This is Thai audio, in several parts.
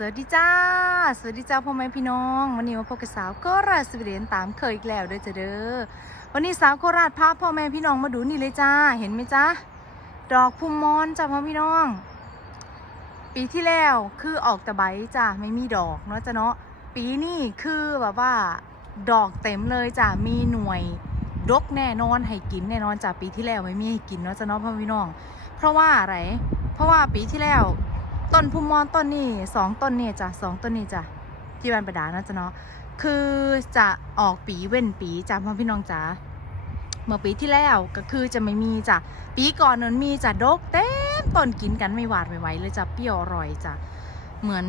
สวัสดีจ้า สวัสดีจ้าพ่อแม่พี่น้อง วันนี้มาพบกับสาวโคราชสวีเดนตามเคยอีกแล้วเด้อจ้าเด้อ วันนี้สาวโคราชพาพ่อแม่พี่น้องมาดูนี่เลยจ้า เห็นไหมจ้า ดอกพุ่มมอนจ้าพ่อพี่น้อง ปีที่แล้วคือออกแต่ใบจ้าไม่มีดอกเนาะจ้าเนาะ ปีนี้คือแบบว่า ดอกเต็มเลยจ้ามีหน่วยดกแน่นอนให้กินแน่นอนจ้าปีที่แล้วไม่มีให้กินเนาะจ้าเนาะพ่อพี่น้อง เพราะว่าอะไร เพราะว่าปีที่แล้ว ต้นพุ่มมอนต้นนี้สองต้นนี่จ้ะสองต้นนี้จ้ะที่บ้านประดานะจ๊ะเนาะคือจะออกปีเว้นปีจ้ะพ่อพี่น้องจ๋าเมื่อปีที่แล้วก็คือจะไม่มีจ้ะปีก่อนนั้นมีจ้ะดกเต็มต้นกินกันไม่หวาดไม่ไหวเลยจ้ะเปรี้ยวอร่อยจ้ะเหมือน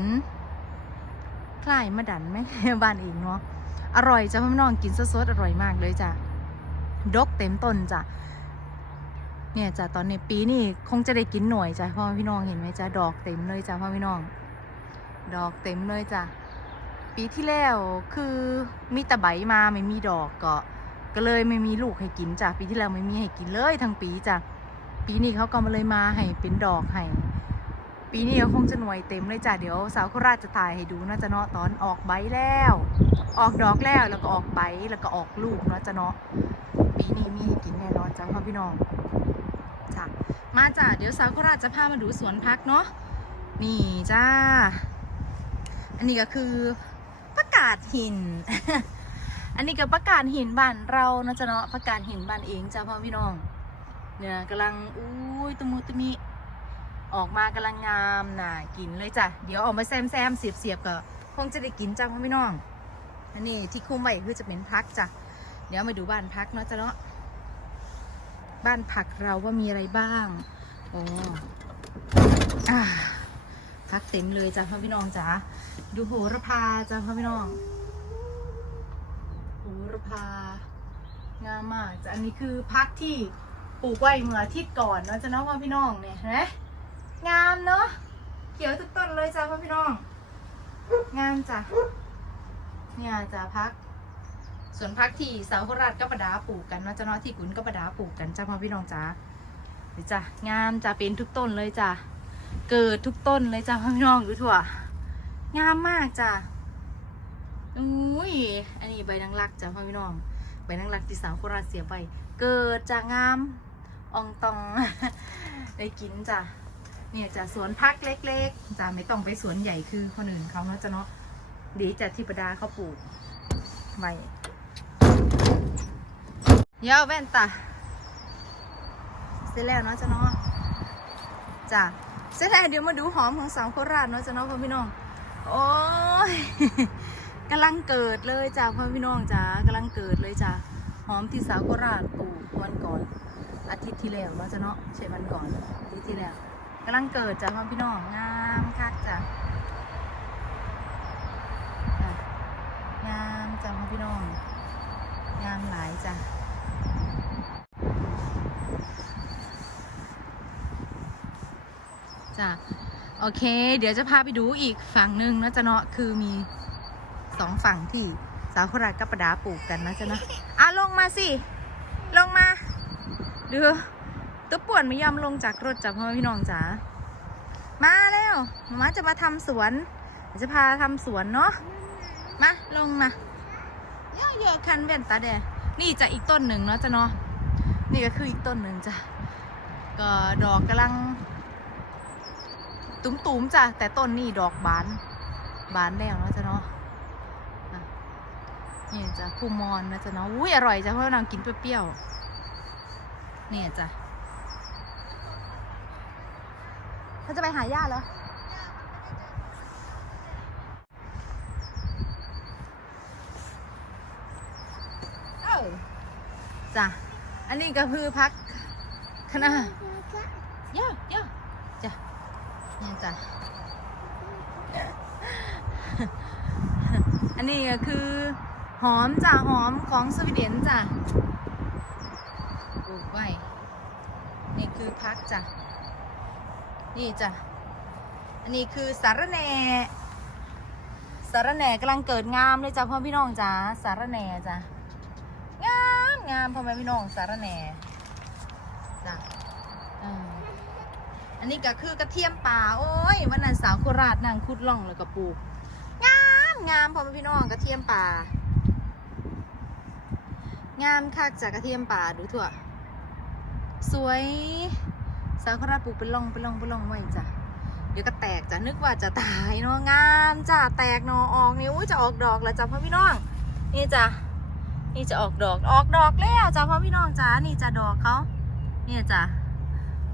คล้ายมะดันไหมบ้านเองเนาะอร่อยจ้ะพ่อพี่น้องกินสดๆอร่อยมากเลยจ้ะดกเต็มต้นจ้ะ เนี่ยจ้ะตอนนี้ปีนี้คงจะได้กินหน่วยจ้ะพ่อพี่น้องเห็นไหมจ้ะดอกเต็มเลยจ้ะพ่อพี่น้อง ดอกเต็มเลยจ้ะปีที่แล้วคือมีต่ใบมาไม่มีดอกก็ก็เลยไม่มีลูกให้กินจ้ะปีที่แล้วไม่มีให้กินเลยทั้งปีจ้ะปีนี้เขาก็มาเลยมาให้เป็นดอกให้ปีนี้ก็คงจะหน่วยเต็มเลยจ้ะเดี๋ยวสาวโคราชจะถ่ายให้ดูนะจ๊ะเนาะตอนออกใบแล้ว ออกดอกแล้วแล้วก็ออกใบแล้วก็ออกลูกเนาะจ๊ะเนาะปีนี้มีให้กินแน่นอนจ้ะพ่อพี่น้อง จ้ะมาจ้ะเดี๋ยวสาวโคราชจะพามาดูสวนพักเนาะนี่จ้า อันนี้ก็คือประกาศหิน อันนี้ก็ประกาศหินบ้านเรานะจ๊ะเนาะประกาศหินบ้านเองจ้าพ่อพี่น้อง เนี่ยกำลังอุ้ยตะมุตะมิออกมากำลังงามน่ะกินเลยจ้ะเดี๋ยวออกมาแซมแซมเสียบเสียบก็คงจะได้กินจ้าพ่อพี่น้องอันนี้ที่คุ้มไว้คือจะเป็นพักจ้ะเดี๋ยวมาดูบ้านพักเนาะจ้ะเนาะ บ้านผักเราว่ามีอะไรบ้างโอ้อพักเต็มเลยจ้ะพ่อพี่น้องจ๋าดูโหระพาจ้ะพ่อพี่น้องโหระพางามมากจ้ะอันนี้คือพักที่ปลูกไว้เมื่ออาทิตย์ก่อนเนาะจ้ะเนาะพ่อพี่น้องเนี่ยนไหมงามเนาะเขียวทุกต้นเลยจ้ะพ่อพี่น้อง งามจ้ะเนี่ยจ้ะพัก ส่วนพักที่สาวโคราชก็ประดาปลูกกันเนาะจ้าเนาะที่กุนก็ประดาปลูกกันจ้าพ่อพี่น้องจ้าเดี๋ยวจ้ะงามจ้ะเป็นทุกต้นเลยจ้ะเกิดทุกต้นเลยจ้าพ่อพี่น้องดูถั่วงามมากจ้ะอุ้ยอันนี้ใบนางรักจ้ะพ่อพี่น้องใบนางรักที่สาวโคราชเสียไป เกิดจ้ะงามอองตองได้กินจ้ะเนี่ยจ้ะสวนพักเล็กๆจ้ะไม่ต้องไปสวนใหญ่คือคนอื่นเขาเนาะจ้ะเนาะดีจ้ะที่ประดาเขาปลูกไว้ เดี๋ยวแว่นตาเสร็จแล้วเนาะจ้ะเนาะจ้ะเสร็จแล้วเดี๋ยวมาดูหอมของสาวโคราชเนาะจ้ะเนาะพ่อพี่น้อง โอ้ยกำลังเกิดเลยจ้ะพ่อพี่น้องจ้ะกำลังเกิดเลยจ้ะหอมที่สาวโคราชปลูกวันก่อน อาทิตย์ที่แล้วเนาะจ้ะเนาะใช่วันก่อนอาทิตย์ที่แล้วกำลังเกิดจ้ะพ่อพี่น้องงามคักจ้ะจ้ะงามจ้ะพ่อพี่น้อง งามหลายจ้ะจ้ะโอเค เดี๋ยวจะพาไปดูอีกฝั่งหนึ่งนะจ๊ะเนาะคือมีสองฝั่งที่สาวโคราชกับประดาปลูกกันนะจ๊ะเนาะอะลงมาสิ ลงมาดูตัวป่วนไม่ยอมลงจากรถจ้ะพ่อพี่น้องจ๋ามาแล้วมาจะมาทำสวนจะพาทำสวนเนาะมาลงมา เยอะเยอะคันแว่นตาแดงนี่จะอีกต้นหนึ่งเนาะจ๊ะเนาะนี่ก็คืออีกต้นหนึ่งจ้ะก็ดอกกำลัง ตุ้มๆจ้ะแต่ต้นนี่ดอกบานบานแล้วเนาะจ้ะเนาะนี่จ้ะพูมอนนะจ้ะเนาะอุ้ยอร่อยจ้ะเพราะนางกินเปรี้ยวๆเนี่ยจ้ะเขาจะไปหาย่าเหรอเอ้า จ้ะ อันนี้ก็คือพักคณะเยอะเยอะจ้ะนี่จ้ะ อันนี้ก็คือหอมจ้ะหอมของสวีเดนจ้ะปลูกไว้ นี่คือพักจ้ะ นี่จ้ะ อันนี้คือสารแหน่สารแหน่กำลังเกิดงามเลยจ้ะพ่อพี่น้องจ้ะสารแหน่จ้ะงาม งามพ่อแม่พี่น้องสารแหน่จ้ะอืมอันนี้ก็คือกระเทียมป่าโอ้ยวันนั้นสาวโคราชนั่งคุดล่องแล้วก็ปลูกงามงามพ่อแม่พี่น้องกระเทียมป่า งามคักจากกระเทียมป่าดูถั่วสวยสาวโคราชปลูกเป็นล่องเป็นล่องเป็นล่องไว้จ้ะเดี๋ยวก็แตกจ้ะนึกว่าจะตายเนาะงามจ้ะแตกหนอออกนิ้วจะออกดอกแล้วจ้ะพ่อพี่น้องนี่จ้ะ นี่จะออกดอกออกดอกแล้วจ้ะพ่อพี่น้องจ้านี่จะดอกเขาเนี่ยจ้ะ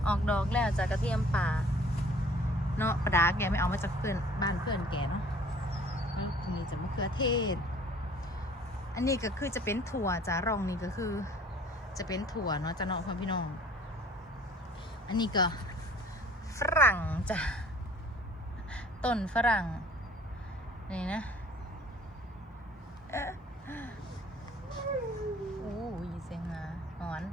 ออกดอกแล้วจากกระเทียมป่าเนาะปลาดาแกไม่เอามาจากเพื่อนบ้านเพื่อนแกเนาะแล้วอันนี้จะมะเขือเทศ อันนี้ก็คือจะเป็นถั่วจ้ารองนี่ก็คือ จะเป็นถั่วเนาะจะเนาะพ่อพี่น้อง อันนี้ก็ฝรั่งจ้ะต้นฝรั่งนี่นะ โอ้ยเสียงหมาหอน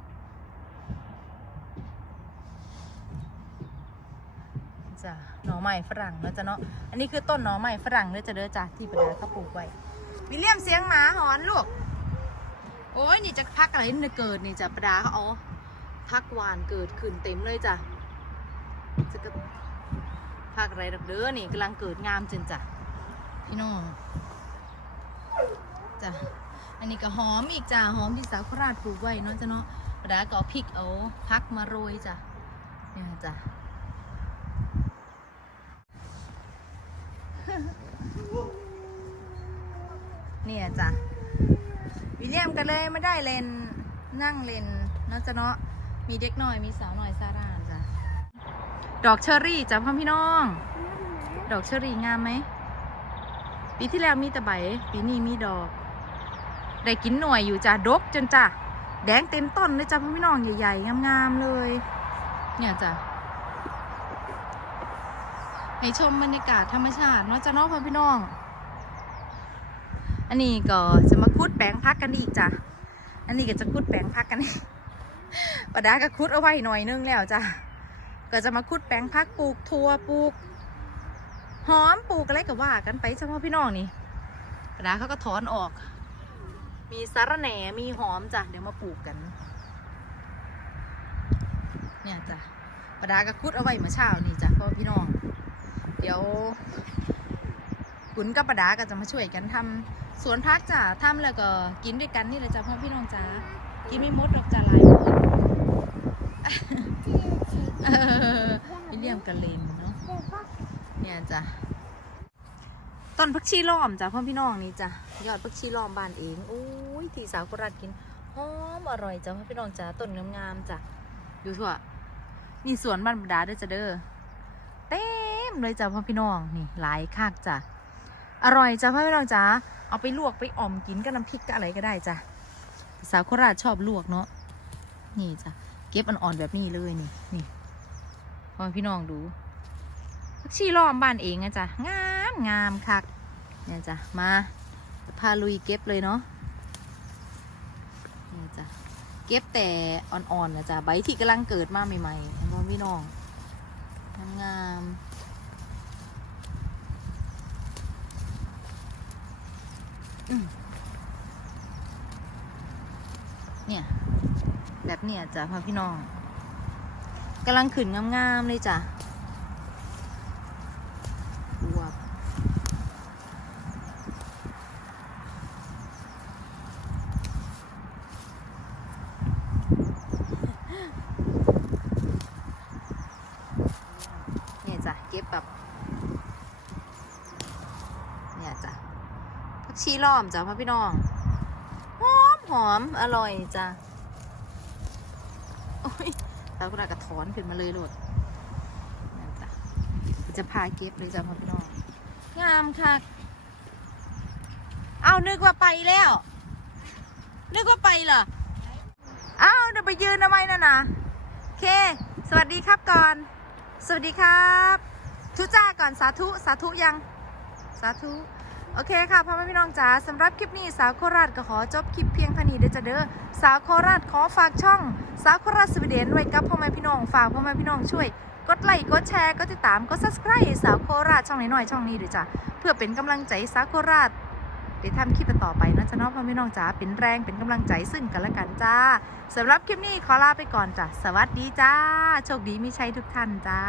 จ้ะหน่อไม้ฝรั่งแล้วจ้ะเนาะ อันนี้คือต้นหน่อไม้ฝรั่งเลยจะเด้อจ้ะที่ประดาเขาปลูกไว้ วิลเลียมเสียงหมาหอนลูก โอ้ยนี่จะพักอะไรนี่เกิดนี่จ้ะประดาเขาเอาพักวานเกิดขึ้นเต็มเลยจ้ะจะก็พักอะไรดอกเด้อนี่กำลังเกิดงามจนจ้ะพี่น้องจ้ะ อันนี้ก็หอมอีกจ้ะหอมที่สาวโคราชปลูกไว้เนาะจ้ะเนาะประดาก็เอพริกเอาพักมาโรยจ้ะเนี่ยจ้ะเนี่ยจ้ะวิลเลียมกันเลยไม่ได้เลนนั่งเลนเนาะจ้ะเนาะมีเด็กหน่อยมีสาวหน่อยซาร่าจ้ะดอกเชอรี่จ้ะพ่อพี่น้อง ดอกเชอรี่งามไหมปีที่แล้วมีแต่ใบปีนี้มีดอก ได้กินหน่วยอยู่จ้ะดกจนจ้ะแดงเต็มต้นเลยจ้ะพ่อพี่น้องใหญ่ๆงามๆเลย เนี่ยจ้ะให้ชมบรรยากาศธรรมชาติเนาะจ้ะเนาะพ่อพี่น้อง อันนี้ก็จะมาคุดแปลงพักกันอีกจ้ะอันนี้ก็จะคุดแปลงพักกันปะดาก็คุดเอาไว้หน่อยนึงแล้วจ้ะก็จะมาคุดแปลงพักปลูกทั่วปลูกหอมปลูกอะไรก็ว่ากันไปเฉพาะพี่น้องนี่ปะดาเขาก็ถอนออก มีสาระแหน่มีหอมจ้ะ เดี๋ยวมาปลูกกัน เนี่ยจ้ะปะดาก็คุดเอาไว้เมื่อเช้านี่จ้ะพ่อพี่น้อง เดี๋ยวขุนกับปะดาก็จะมาช่วยกันทำสวนพักจ้ะทำแล้วก็กินด้วยกันนี่แหละจ้ะพ่อพี่น้องจ้ากินไม่หมดดอกจ้ะหลายหมดเออวิลเลียมกระเลนเนาะเนี่ยจ้ะ ต้นพักชีล้อมจ้ะพ่อพี่น้องนี่จ้ะยอดพักชีล้อมบานเองโอ้ยที่สาวโคราชกินหอมอร่อยจ้ะพ่อพี่น้องจ้ะต้นงามๆจ้ะดูทั่วนี่สวนบ้านปะดาด้วยจ้ะเด้อเต็มเลยจ้ะพ่อพี่น้องนี่หลายคากจ้ะอร่อยจ้ะพ่อพี่น้องจ้ะเอาไปลวกไปอ่อมกินกับน้ำพริกกับอะไรก็ได้จ้ะสาวโคราชชอบลวกเนาะนี่จ้ะเก็บอ่อนๆแบบนี้เลยนี่นี่พ่อพี่น้องดูผักชีล้อมบ้านเองนะจ้ะงาม งามคักเนี่ยจ้ะมาพาลุยเก็บเลยเนาะนี่จ้ะเก็บแต่อ่อนๆนะจ้ะใบที่กำลังเกิดมาใหม่ๆพ่อพี่น้องงามๆอืมเนี่ยแบบเนี่ยจ้ะพ่อพี่น้องกำลังขึ้นงามๆเลยจ้ะอวบเนี่ยจ้ะเก็บแบบ เนี่ยจ้ะผัก ชีล้อมจ้ะพ่อพี่น้อง หอมหอมอร่อยจ้ะโอ้ยแล้วก็กระถอนขึ้นมาเลยโลดจะพาเก็บเลยจ้ะพ่อพี่น้อง งามค่ะเอานึกว่าไปแล้ว นึกว่าไปเหรออ้าวเดี๋ยวไปยืนทำไมน่ะนะโอเค สวัสดีครับก่อน สวัสดีครับ ทุจ้าก่อนสาธุ สาธุยัง สาธุ โอเคค่ะพ่อแม่พี่น้องจ๋าสำหรับคลิปนี้สาวโคราชก็ขอจบคลิปเพียงเท่านี้เด้อจ้ะเด้อสาวโคราชขอฝากช่อง สาวโคราชสวีเดนไว้กับพ่อแม่พี่น้องฝากพ่อแม่พี่น้องช่วย กดไลค์กดแชร์กดติดตามกด subscribe สาวโคราชช่องน้อยๆช่องนี้ด้วยจ้ะเพื่อเป็นกำลังใจสาวโคราชได้ทำคลิปต่อไปนะจ้าเนาะพ่อแม่พี่น้องจ๋าเป็นแรงเป็นกำลังใจซึ่งกันและกันจ้าสำหรับคลิปนี้ขอลาไปก่อนจ้ะสวัสดีจ้าโชคดีมีชัยทุกท่านจ้า